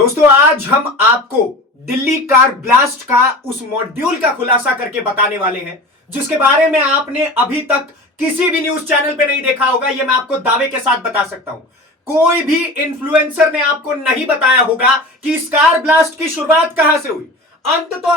दोस्तों आज हम आपको दिल्ली कार ब्लास्ट का उस मॉड्यूल का खुलासा करके बताने वाले हैं जिसके बारे में आपने अभी तक किसी भी न्यूज चैनल पे नहीं देखा होगा। यह मैं आपको दावे के साथ बता सकता हूं। कोई भी इन्फ्लुएंसर ने आपको नहीं बताया होगा कि इस कार ब्लास्ट की शुरुआत कहां से हुई। अंत तो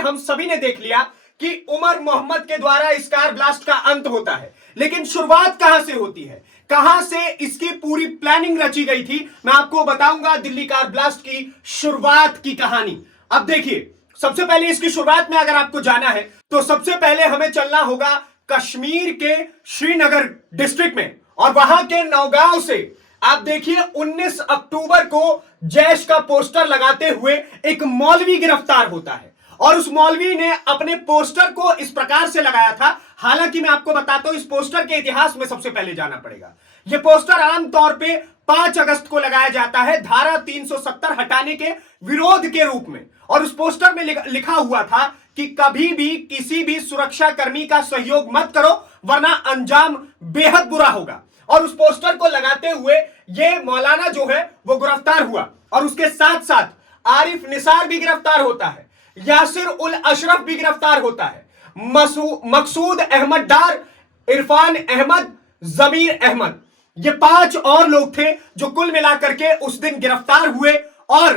हम सभी ने देख लिया कि उमर मोहम्मद के द्वारा इस कार ब्लास्ट का अंत होता है, लेकिन शुरुआत कहां से होती है, कहां से इसकी पूरी प्लानिंग रची गई थी, मैं आपको बताऊंगा दिल्ली कार ब्लास्ट की शुरुआत की कहानी। अब देखिए, सबसे पहले इसकी शुरुआत में अगर आपको जाना है तो सबसे पहले हमें चलना होगा कश्मीर के श्रीनगर डिस्ट्रिक्ट में, और वहां के नौगांव से आप देखिए 19 अक्टूबर को जैश का पोस्टर लगाते हुए एक मौलवी गिरफ्तार होता है। और उस मौलवी ने अपने पोस्टर को इस प्रकार से लगाया था। हालांकि मैं आपको बताता हूं, इस पोस्टर के इतिहास में सबसे पहले जाना पड़ेगा। यह पोस्टर आमतौर पे 5 अगस्त को लगाया जाता है धारा 370 हटाने के विरोध के रूप में। और उस पोस्टर में लिखा हुआ था कि कभी भी किसी भी सुरक्षा कर्मी का सहयोग मत करो वरना अंजाम बेहद बुरा होगा। और उस पोस्टर को लगाते हुए यह मौलाना जो है वो गिरफ्तार हुआ, और उसके साथ साथ आरिफ निसार भी गिरफ्तार होता है, यासिर उल अशरफ भी गिरफ्तार होता है, मकसूद अहमद डार, इरफान अहमद, जमीर अहमद, ये 5 और लोग थे जो कुल मिलाकर के उस दिन गिरफ्तार हुए। और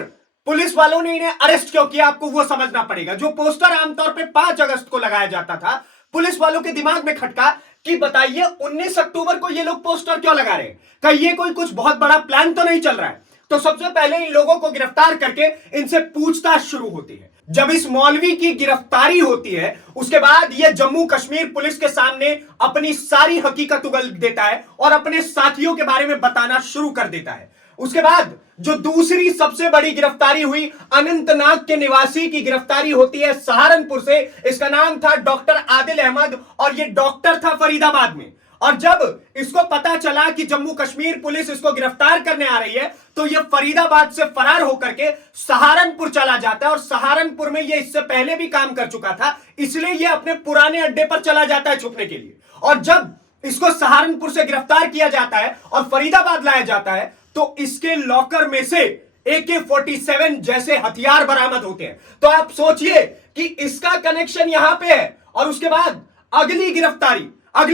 पुलिस वालों ने इन्हें अरेस्ट क्यों किया आपको वो समझना पड़ेगा। जो पोस्टर आमतौर पे 5 अगस्त को लगाया जाता था, पुलिस वालों के दिमाग में खटका कि बताइए 19 अक्टूबर को ये लोग पोस्टर क्यों लगा रहे हैं, कहीं ये कोई कुछ बहुत बड़ा प्लान तो नहीं चल रहा है। तो सबसे पहले इन लोगों को गिरफ्तार करके इनसे पूछताछ शुरू होती है। जब इस मौलवी की गिरफ्तारी होती है, उसके बाद यह जम्मू कश्मीर पुलिस के सामने अपनी सारी हकीकत उगल देता है और अपने साथियों के बारे में बताना शुरू कर देता है। उसके बाद जो दूसरी सबसे बड़ी गिरफ्तारी हुई, अनंतनाग के निवासी की गिरफ्तारी होती है सहारनपुर से। इसका नाम था डॉक्टर आदिल अहमद और यह डॉक्टर था फरीदाबाद में। और जब इसको पता चला कि जम्मू कश्मीर पुलिस इसको गिरफ्तार करने आ रही है, तो यह फरीदाबाद से फरार होकर के सहारनपुर चला जाता है। और सहारनपुर में यह इससे पहले भी काम कर चुका था, इसलिए यह अपने पुराने अड्डे पर चला जाता है छुपने के लिए। और जब इसको सहारनपुर से गिरफ्तार किया जाता है और फरीदाबाद लाया जाता है, तो इसके लॉकर में से AK-47 जैसे हथियार बरामद होते हैं। तो आप सोचिए कि इसका कनेक्शन यहां पे है। और उसके बाद अगली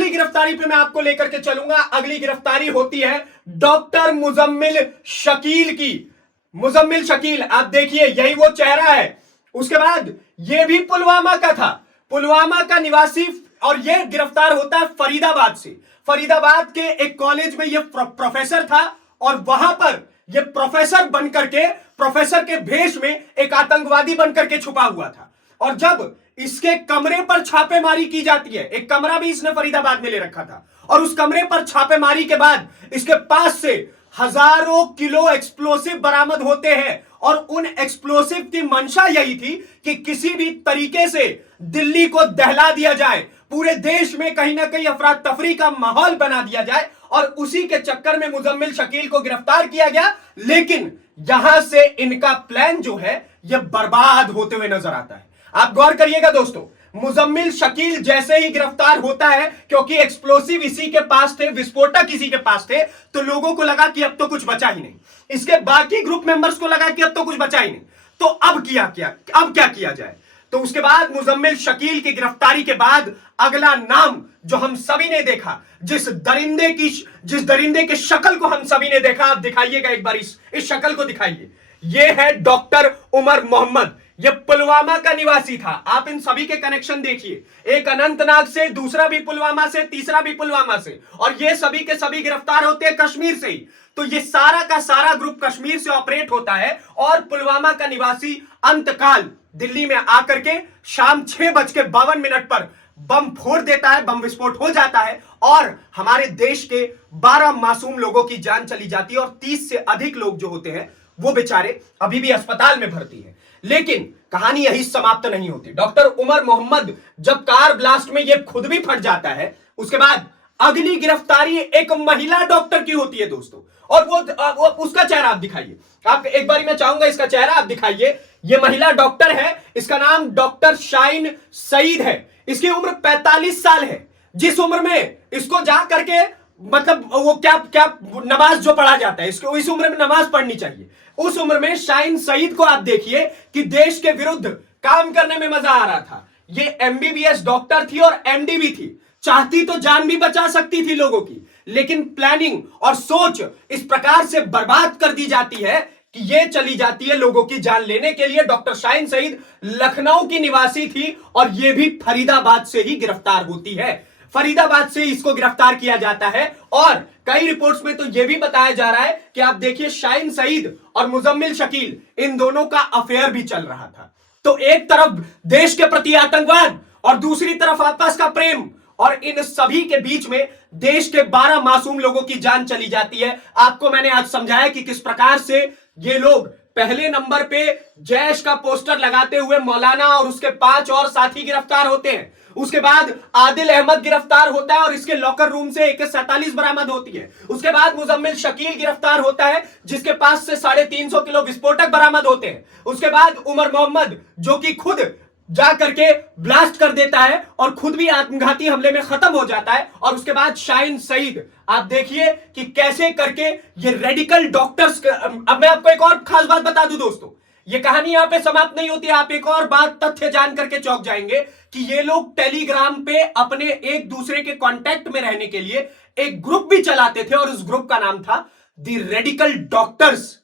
गिरफ्तारी पे मैं आपको लेकर के चलूंगा। अगली गिरफ्तारी होती है डॉक्टर मुजम्मिल शकील की। मुजम्मिल शकील, आप देखिए यही वो चेहरा है। उसके बाद यह भी पुलवामा का था, पुलवामा का निवासी, और यह गिरफ्तार होता है फरीदाबाद से। फरीदाबाद के एक कॉलेज में यह प्रोफेसर था, और वहां पर यह प्रोफेसर के भेष में एक आतंकवादी बनकर के छुपा हुआ था। और जब इसके कमरे पर छापेमारी की जाती है, एक कमरा भी इसने फरीदाबाद में ले रखा था, और उस कमरे पर छापेमारी के बाद इसके पास से हजारों किलो एक्सप्लोसिव बरामद होते हैं। और उन एक्सप्लोसिव की मंशा यही थी कि किसी भी तरीके से दिल्ली को दहला दिया जाए, पूरे देश में कहीं ना कहीं अफरा तफरी का माहौल बना दिया जाए। और उसी के चक्कर में मुजम्मिल शकील को गिरफ्तार किया गया। लेकिन यहां से इनका प्लान जो है यह बर्बाद होते हुए नजर आता है। आप गौर करिएगा दोस्तों, मुजम्मिल शकील जैसे ही गिरफ्तार होता है, क्योंकि एक्सप्लोसिव इसी के पास थे, विस्फोटक इसी के पास थे, तो लोगों को लगा कि अब तो कुछ बचा ही नहीं। इसके बाकी ग्रुप मेंबर्स को लगा कि अब तो कुछ बचा ही नहीं। तो अब क्या किया जाए। तो उसके बाद मुजम्मिल शकील की गिरफ्तारी के बाद अगला नाम जो हम सभी ने देखा, जिस दरिंदे की शक्ल को हम सभी ने देखा, आप दिखाइएगा एक बार इस शक्ल को दिखाइए। यह है डॉक्टर उमर मोहम्मद। यह पुलवामा का निवासी था। आप इन सभी के कनेक्शन देखिए, एक अनंतनाग से, दूसरा भी पुलवामा से, तीसरा भी पुलवामा से, और ये सभी के सभी गिरफ्तार होते हैं कश्मीर से ही। तो ये सारा का सारा ग्रुप कश्मीर से ऑपरेट होता है। और पुलवामा का निवासी अंतकाल दिल्ली में आकर के शाम 6:52 पर बम फोड़ देता है, बम विस्फोट हो जाता है, और हमारे देश के 12 मासूम लोगों की जान चली जाती है। और 30 से अधिक लोग जो होते हैं वो बेचारे अभी भी अस्पताल में भर्ती हैं। लेकिन कहानी यही समाप्त नहीं होती। डॉक्टर उमर मोहम्मद जब कार ब्लास्ट में ये खुद भी फट जाता है, उसके बाद अगली गिरफ्तारी एक महिला डॉक्टर की होती है दोस्तों। और वो उसका चेहरा आप दिखाइए। आप एक बारी मैं चाहूंगा इसका चेहरा आप दिखाइए। ये महिला डॉक्टर है, इसका नाम डॉक्टर शाइन सईद है। इसकी उम्र 45 साल है। जिस उम्र में इसको जा करके मतलब वो क्या क्या नमाज जो पढ़ा जाता है, इसको इस उम्र में नमाज पढ़नी चाहिए। उस उम्र में शाहीन सईद को आप देखिए कि देश के विरुद्ध काम करने में मजा आ रहा था। ये एमबीबीएस डॉक्टर थी और एमडी भी थी, चाहती तो जान भी बचा सकती थी लोगों की, लेकिन प्लानिंग और सोच इस प्रकार से बर्बाद कर दी जाती है कि ये चली जाती है लोगों की जान लेने के लिए। डॉक्टर शाहीन सईद लखनऊ की निवासी थी और यह भी फरीदाबाद से ही गिरफ्तार होती है। फरीदाबाद से इसको गिरफ्तार किया जाता है और कई रिपोर्ट्स में तो यह भी बताया जा रहा है कि आप देखिए शाहीन सईद और मुजम्मिल शकील, इन दोनों का अफेयर भी चल रहा था। तो एक तरफ देश के प्रति आतंकवाद और दूसरी तरफ आपस का प्रेम, और इन सभी के बीच में देश के 12 मासूम लोगों की जान चली जाती है। आपको मैंने आज समझाया कि किस प्रकार से ये लोग पहले नंबर पे जैश का पोस्टर लगाते हुए मौलाना और उसके 5 और साथी गिरफ्तार होते हैं। उसके बाद आदिल अहमद गिरफ्तार होता है और इसके लॉकर रूम से AK-47 बरामद होती है। उसके बाद मुजम्मिल शकील गिरफ्तार होता है जिसके पास से 350 किलो विस्फोटक बरामद होते हैं। उसके बाद उमर मोहम्मद जो कि खुद जा करके ब्लास्ट कर देता है और खुद भी आत्मघाती हमले में खत्म हो जाता है। और उसके बाद शाहीन सईद, आप देखिए कि कैसे करके ये रेडिकल डॉक्टर्स। अब मैं आपको एक और खास बात बता दूं दोस्तों, ये कहानी यहां पे समाप्त नहीं होती। आप एक और बात तथ्य जान करके चौंक जाएंगे कि ये लोग टेलीग्राम पे अपने एक दूसरे के कांटेक्ट में रहने के लिए एक ग्रुप भी चलाते थे और उस ग्रुप का नाम था द रेडिकल डॉक्टर्स।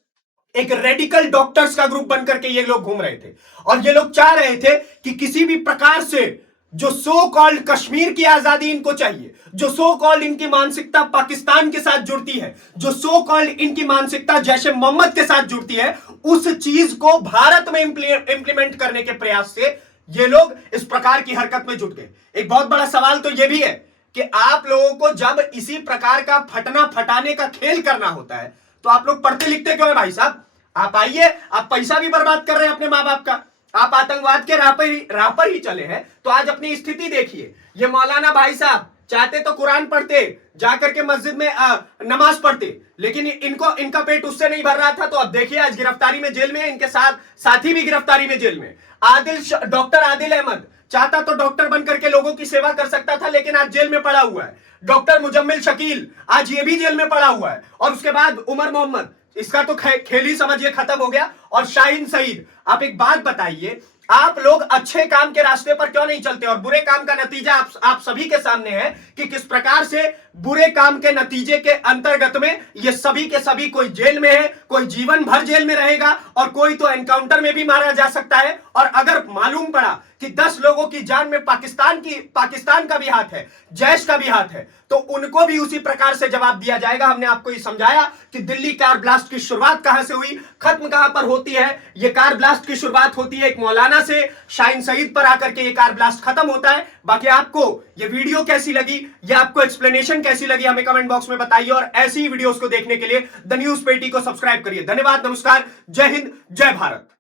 एक रेडिकल डॉक्टर्स का ग्रुप बनकर के ये लोग घूम रहे थे और ये लोग चाह रहे थे कि किसी भी प्रकार से जो सो कॉल्ड कश्मीर की आजादी इनको चाहिए, जो सो कॉल्ड इनकी मानसिकता पाकिस्तान के साथ जुड़ती है, जो सो कॉल्ड इनकी मानसिकता जैश ए मोहम्मद के साथ जुड़ती है, उस चीज को भारत में इंप्लीमेंट करने के प्रयास से ये लोग इस प्रकार की हरकत में जुट गए। एक बहुत बड़ा सवाल तो यह भी है कि आप लोगों को जब इसी प्रकार का फटना फटाने का खेल करना होता है तो आप लोग पढ़ते लिखते क्यों है भाई साहब? आप आइए, आप पैसा भी बर्बाद कर रहे हैं अपने मां बाप का, आप आतंकवाद के राह पर ही चले हैं। तो आज अपनी स्थिति देखिए। ये मौलाना भाई साहब चाहते तो कुरान पढ़ते, जाकर के मस्जिद में नमाज पढ़ते, लेकिन इनका पेट उससे नहीं भर रहा था। तो अब देखिए आज गिरफ्तारी में जेल में, इनके साथ साथी भी गिरफ्तारी में जेल में। डॉक्टर आदिल अहमद चाहता तो डॉक्टर बनकर के लोगों की सेवा कर सकता था, लेकिन आज जेल में पड़ा हुआ है। डॉक्टर मुजम्मिल शकील आज ये भी जेल में पड़ा हुआ है। और उसके बाद उमर मोहम्मद, इसका तो खेल ही समझिए खत्म हो गया। और शाहीन सईद, आप एक बात बताइए, आप लोग अच्छे काम के रास्ते पर क्यों नहीं चलते? और बुरे काम का नतीजा आप सभी के सामने है कि किस प्रकार से बुरे काम के नतीजे के अंतर्गत में ये सभी के सभी, कोई जेल में है, कोई जीवन भर जेल में रहेगा और कोई तो एनकाउंटर में भी मारा जा सकता है। और अगर मालूम पड़ा कि 10 लोगों की जान में पाकिस्तान का भी हाथ है, जैश का भी हाथ है, तो उनको भी उसी प्रकार से जवाब दिया जाएगा। हमने आपको ये समझाया कि दिल्ली कार ब्लास्ट की शुरुआत कहां से हुई, खत्म कहां पर होती है। ये कार ब्लास्ट की शुरुआत होती है एक मौलाना से, शाहीन सईद पर आकर के ये कार ब्लास्ट खत्म होता है। बाकी आपको ये वीडियो कैसी लगी, ये आपको एक्सप्लेनेशन कैसी लगी, हमें कमेंट बॉक्स में बताइए। और ऐसी ही वीडियोस को देखने के लिए द न्यूज़ पेटी को सब्सक्राइब करिए। धन्यवाद, नमस्कार, जय हिंद, जय भारत।